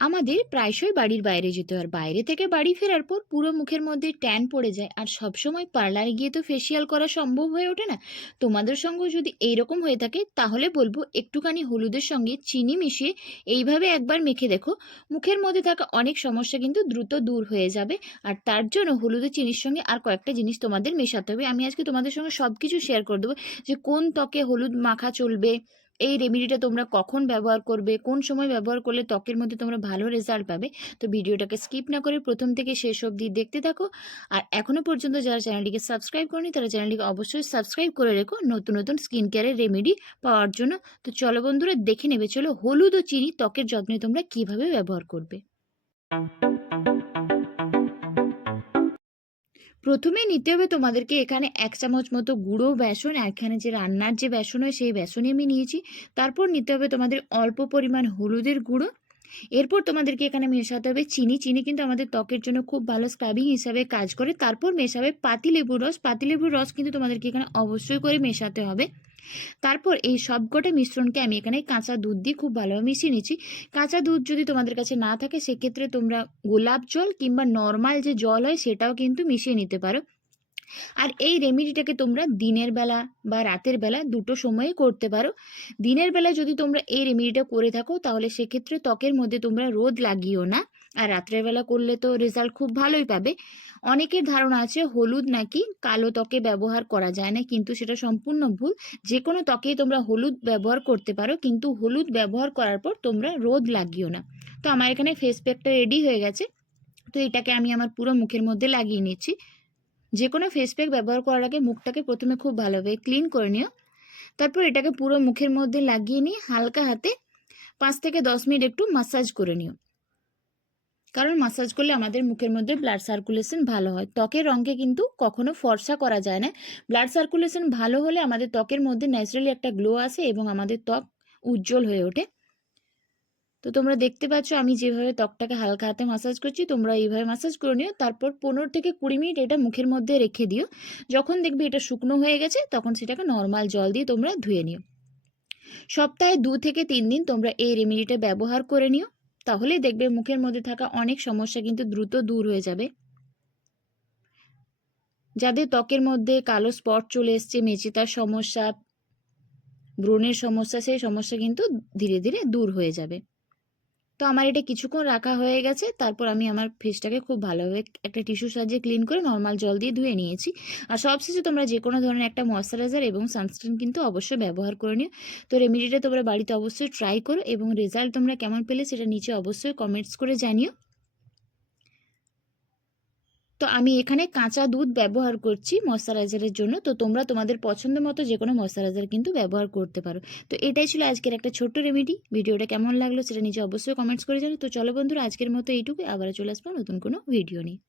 আমাদের প্রায়শই বাড়ির বাইরে যেতে হয়। বাইরে থেকে বাড়ি ফেরার পর পুরো মুখের মধ্যে ট্যান পড়ে যায়। আর সবসময় পার্লারে গিয়ে তো ফেসিয়াল করা সম্ভব হয়ে ওঠে না। তোমাদের সঙ্গেও যদি এইরকম হয়ে থাকে, তাহলে বলব একটুখানি হলুদের সঙ্গে চিনি মিশিয়ে এইভাবে একবার মেখে দেখো। মুখের মধ্যে থাকা অনেক সমস্যা কিন্তু দ্রুত দূর হয়ে যাবে। আর তার জন্য হলুদের চিনির সঙ্গে আর কয়েকটা জিনিস তোমাদের মেশাতে হবে। আমি আজকে তোমাদের সঙ্গে সব কিছু শেয়ার করে দেবো যে কোন ত্বকে হলুদ মাখা চলবে এই রেমেডিটা তোমরা কখন ব্যবহার করবে, কোন সময় ব্যবহার করলে ত্বকের মধ্যে তোমরা ভালো রেজাল্ট পাবে, তো ভিডিওটাকে স্কিপ না করে প্রথম থেকে শেষ অবধি দেখতে থাকো। আর এখনও পর্যন্ত যারা চ্যানেলটিকে সাবস্ক্রাইব করেনি, তারা চ্যানেলটিকে অবশ্যই সাবস্ক্রাইব করে রেখো নতুন নতুন স্কিন কেয়ারের রেমেডি পাওয়ার জন্য। তো চলো বন্ধুরা, দেখে নেবে, চলো হলুদ ও চিনি ত্বকের যত্নে তোমরা কীভাবে ব্যবহার করবে। প্রথমে নিতে হবে তোমাদেরকে এখানে এক চামচ মতো গুঁড়ো বেসন এখানে যে রান্নার যে বেসন হয় সেই বেসনই আমি নিয়েছি। তারপর নিতে হবে তোমাদের অল্প পরিমাণ হলুদের গুঁড়ো এরপর তোমাদেরকে এখানে মেশাতে হবে চিনি। চিনি কিন্তু আমাদের ত্বকের জন্য খুব ভালো স্ক্রাবিং হিসাবে কাজ করে। তারপর মেশাবে পাতিলেবুর রস। পাতিলেবুর রস কিন্তু তোমাদেরকে এখানে অবশ্যই করে মেশাতে হবে। তারপর এই সবকটা মিশ্রণকে আমি এখানে কাঁচা দুধ দিয়ে খুব ভালোভাবে মিশিয়ে নিচ্ছি। কাঁচা দুধ যদি তোমাদের কাছে না থাকে, সেক্ষেত্রে তোমরা গোলাপ জল কিংবা নর্মাল যে জল হয়, সেটাও কিন্তু মিশিয়ে নিতে পারো। আর এই রেমেডিটাকে তোমরা দিনের বেলা বা রাতের বেলা দুটো সময়ে করতে পারো। দিনের বেলা যদি তোমরা এই রেমেডিটা করে থাকো, তাহলে সেক্ষেত্রে ত্বকের মধ্যে তোমরা রোদ লাগিও না। আর রাত্রের বেলা করলে তো রেজাল্ট খুব ভালোই পাবে। অনেকের ধারণা আছে হলুদ নাকি কালো ত্বকে ব্যবহার করা যায় না, কিন্তু সেটা সম্পূর্ণ ভুল। যে কোনো ত্বকেই তোমরা হলুদ ব্যবহার করতে পারো, কিন্তু হলুদ ব্যবহার করার পর তোমরা রোদ লাগিও না। তো আমার এখানে ফেস প্যাকটা রেডি হয়ে গেছে। তো এটাকে আমি আমার পুরো মুখের মধ্যে লাগিয়ে নিচ্ছি। যে কোনো ফেস প্যাক ব্যবহার করার আগে মুখটাকে প্রথমে খুব ভালোভাবে ক্লিন করে নিও। তারপর এটাকে পুরো মুখের মধ্যে লাগিয়ে নিয়ে হালকা হাতে পাঁচ থেকে দশ মিনিট একটু মাসাজ করে নিও। কারণ মাসাজ করলে আমাদের মুখের মধ্যে ব্লাড সার্কুলেশন ভালো হয়। ত্বকের রঙকে কিন্তু কখনো ফর্সা করা যায় না। ব্লাড সার্কুলেশন ভালো হলে আমাদের ত্বকের মধ্যে ন্যাচারালি একটা গ্লো আসে এবং আমাদের ত্বক উজ্জ্বল হয়ে ওঠে। তো তোমরা দেখতে পাচ্ছ আমি যেভাবে ত্বকটাকে হালকা হাতে মাসাজ করছি, তোমরা এইভাবে মাসাজ করে নিও। তারপর পনেরো থেকে কুড়ি মিনিট এটা মুখের মধ্যে রেখে দিও। যখন দেখবে এটা শুকনো হয়ে গেছে, তখন সেটাকে নর্মাল জল দিয়ে তোমরা ধুয়ে নিও। সপ্তাহে দু থেকে তিন দিন তোমরা এই রেমেডিটা ব্যবহার করে নিও। তাহলে দেখবে মুখের মধ্যে থাকা অনেক সমস্যা কিন্তু দ্রুত দূর হয়ে যাবে। যাদের ত্বকের মধ্যে কালো স্পট চলে এসছে মেচিতার সমস্যা, ব্রণের সমস্যা, সেই সমস্যা কিন্তু ধীরে ধীরে দূর হয়ে যাবে। তো আমার এটা কিছুক্ষণ রাখা হয়ে গেছে। তারপর আমি আমার ফেসটাকে খুব ভালোভাবে একটা টিস্যু সাহায্যে ক্লিন করে নর্মাল জল দিয়ে ধুয়ে নিয়েছি। আর সবশেষে তোমরা যে কোনো ধরনের একটা ময়শ্চারাইজার এবং সানস্ক্রিন কিন্তু অবশ্যই ব্যবহার করে নিও। তো রেমিডিটা তোমরা বাড়িতে অবশ্যই ট্রাই করো এবং রেজাল্ট তোমরা কেমন পেলে সেটা নিচে অবশ্যই কমেন্টস করে জানিও। তো আমি এখানে কাঁচা দুধ ব্যবহার করছি ময়শ্চারাইজারের জন্য। তো তোমরা তোমাদের পছন্দ মতো যে কোনো ময়শ্চারাইজার কিন্তু ব্যবহার করতে পারো। তো এটাই ছিল আজকের একটা ছোট্ট রেমেডি ভিডিওটা কেমন লাগল সেটা নিচে অবশ্যই কমেন্টস করে জানো। তো চলো বন্ধুরা, আজকের মতো এইটুকু আবার চলে আসব নতুন কোনো ভিডিও নিয়ে।